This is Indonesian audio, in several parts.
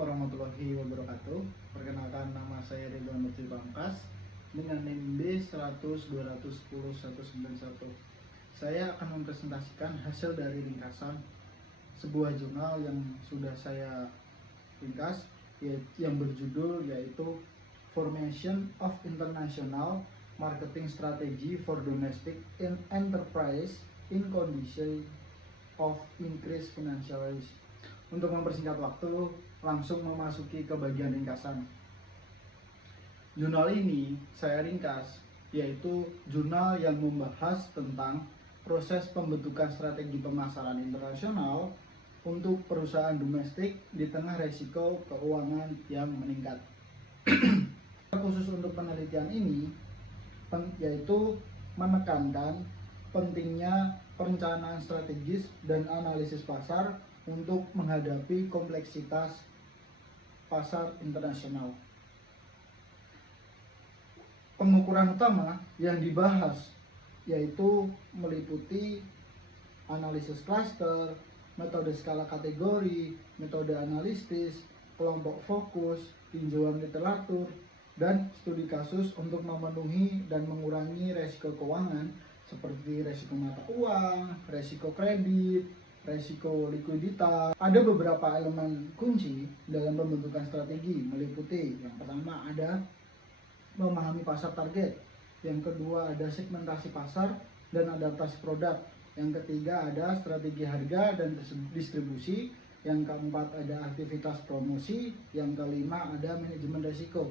warahmatullahi wabarakatuh. Perkenalkan, nama saya Ridwan Lutfi Pamungkas dengan NIM B100200191. Saya akan mempresentasikan hasil dari ringkasan sebuah jurnal yang sudah saya ringkas, yang berjudul yaitu Formation of International Marketing Strategy for Domestic Enterprise in Condition of Increased Financial Risk. Untuk mempersingkat waktu, langsung memasuki ke bagian ringkasan. Jurnal ini saya ringkas, yaitu jurnal yang membahas tentang proses pembentukan strategi pemasaran internasional untuk perusahaan domestik di tengah resiko keuangan yang meningkat. Khusus untuk penelitian ini, yaitu menekankan pentingnya perencanaan strategis dan analisis pasar untuk menghadapi kompleksitas pasar internasional. Pengukuran utama yang dibahas yaitu meliputi analisis cluster, metode skala kategori, metode analisis, kelompok fokus, tinjauan literatur, dan studi kasus untuk memenuhi dan mengurangi resiko keuangan seperti resiko mata uang, resiko kredit, resiko likuiditas. Ada beberapa elemen kunci dalam pembentukan strategi, meliputi yang pertama ada memahami pasar target, yang kedua ada segmentasi pasar dan adaptasi produk, yang ketiga ada strategi harga dan distribusi, yang keempat ada aktivitas promosi, yang kelima ada manajemen risiko.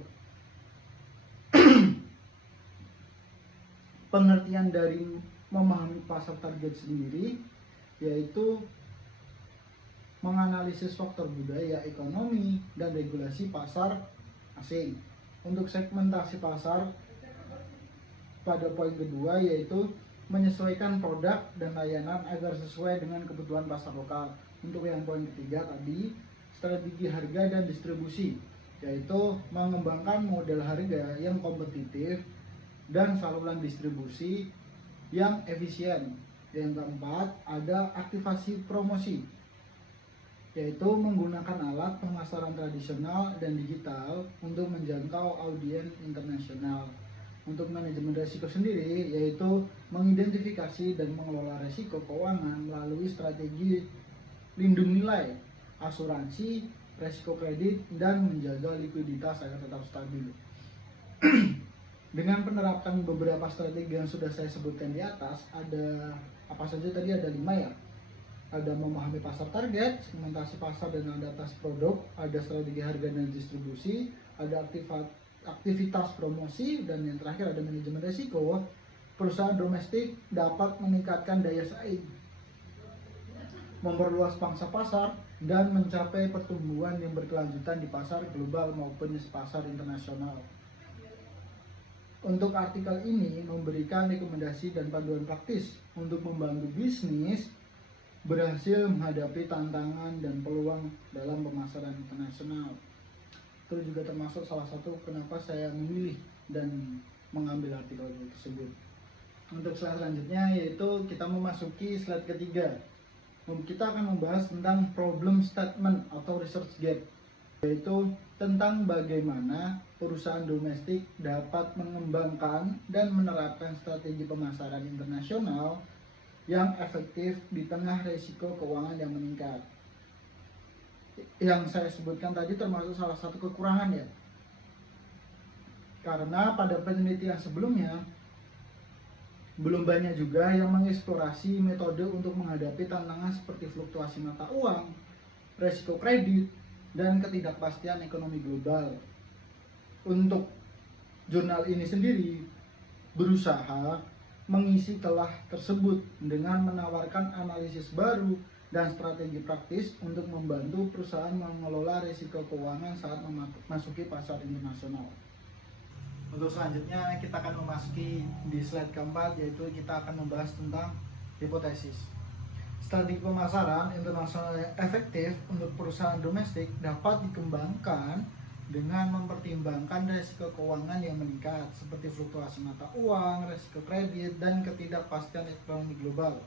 Pengertian dari memahami pasar target sendiri yaitu menganalisis faktor budaya, ekonomi, dan regulasi pasar asing. Untuk segmentasi pasar pada poin kedua yaitu menyesuaikan produk dan layanan agar sesuai dengan kebutuhan pasar lokal. Untuk yang poin ketiga tadi, strategi harga dan distribusi, yaitu mengembangkan model harga yang kompetitif dan saluran distribusi yang efisien. Yang keempat ada aktivasi promosi, yaitu menggunakan alat pemasaran tradisional dan digital untuk menjangkau audiens internasional. Untuk manajemen risiko sendiri yaitu mengidentifikasi dan mengelola risiko keuangan melalui strategi lindung nilai, asuransi, risiko kredit, dan menjaga likuiditas agar tetap stabil. Dengan penerapkan beberapa strategi yang sudah saya sebutkan di atas, ada apa saja tadi? Ada 5 ya. Ada memahami pasar target, segmentasi pasar dan adaptasi produk, ada strategi harga dan distribusi, ada aktivitas promosi, dan yang terakhir ada manajemen risiko. Perusahaan domestik dapat meningkatkan daya saing, memperluas pangsa pasar, dan mencapai pertumbuhan yang berkelanjutan di pasar global maupun pasar internasional. Untuk artikel ini memberikan rekomendasi dan panduan praktis untuk membantu bisnis berhasil menghadapi tantangan dan peluang dalam pemasaran internasional. Itu juga termasuk salah satu kenapa saya memilih dan mengambil artikel tersebut. Untuk slide selanjutnya yaitu kita memasuki slide ketiga. Kita akan membahas tentang problem statement atau research gap, yaitu tentang bagaimana perusahaan domestik dapat mengembangkan dan menerapkan strategi pemasaran internasional yang efektif di tengah risiko keuangan yang meningkat. Yang saya sebutkan tadi termasuk salah satu kekurangan ya, karena pada penelitian sebelumnya belum banyak juga yang mengeksplorasi metode untuk menghadapi tantangan seperti fluktuasi mata uang, risiko kredit, dan ketidakpastian ekonomi global. Untuk jurnal ini sendiri berusaha mengisi celah tersebut dengan menawarkan analisis baru dan strategi praktis untuk membantu perusahaan mengelola risiko keuangan saat memasuki pasar internasional. Untuk selanjutnya kita akan memasuki di slide keempat, yaitu kita akan membahas tentang hipotesis. Strategi pemasaran internasional yang efektif untuk perusahaan domestik dapat dikembangkan dengan mempertimbangkan risiko keuangan yang meningkat seperti fluktuasi mata uang, risiko kredit, dan ketidakpastian ekonomi global.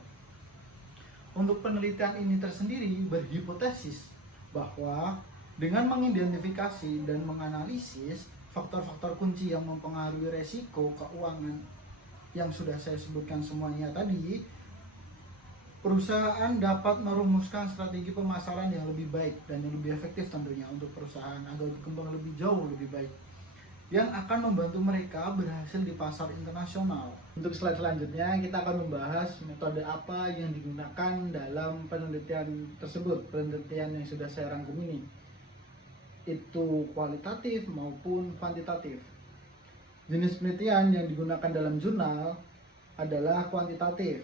Untuk penelitian ini tersendiri berhipotesis bahwa Dengan mengidentifikasi dan menganalisis faktor-faktor kunci yang mempengaruhi resiko keuangan yang sudah saya sebutkan semuanya tadi, perusahaan dapat merumuskan strategi pemasaran yang lebih baik dan yang lebih efektif tentunya untuk perusahaan agar berkembang lebih jauh lebih baik, yang akan membantu mereka berhasil di pasar internasional. Untuk slide selanjutnya kita akan membahas metode apa yang digunakan dalam penelitian tersebut, penelitian yang sudah saya rangkum ini, itu kualitatif maupun kuantitatif. Jenis penelitian yang digunakan dalam jurnal adalah kuantitatif.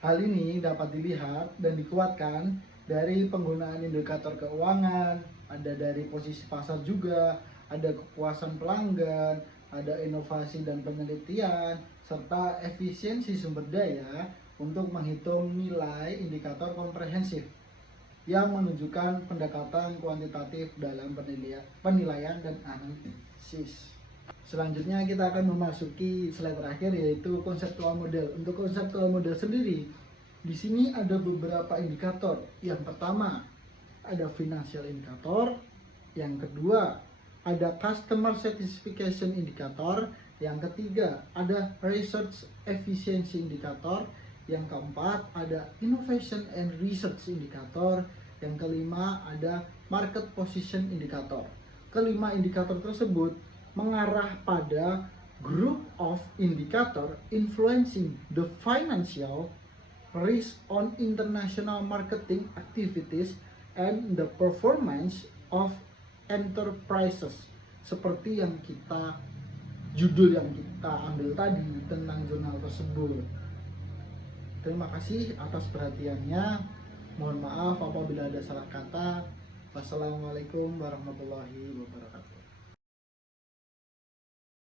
Hal ini dapat dilihat dan dikuatkan dari penggunaan indikator keuangan, ada dari posisi pasar juga, ada kepuasan pelanggan, ada inovasi dan penelitian, serta efisiensi sumber daya untuk menghitung nilai indikator komprehensif yang menunjukkan pendekatan kuantitatif dalam penilaian dan analisis. Selanjutnya kita akan memasuki slide terakhir, yaitu konseptual model. Untuk konseptual model sendiri, di sini ada beberapa indikator. Yang pertama, ada financial indikator. Yang kedua, ada customer satisfaction indikator. Yang ketiga, ada research efficiency indikator. Yang keempat, ada innovation and research indikator. Yang kelima, ada market position indikator. Kelima indikator tersebut mengarah pada group of indicator influencing the financial risk on international marketing activities and the performance of enterprises, seperti yang judul yang kita ambil tadi tentang jurnal tersebut. Terima kasih atas perhatiannya. Mohon maaf apabila ada salah kata. Wassalamualaikum warahmatullahi wabarakatuh.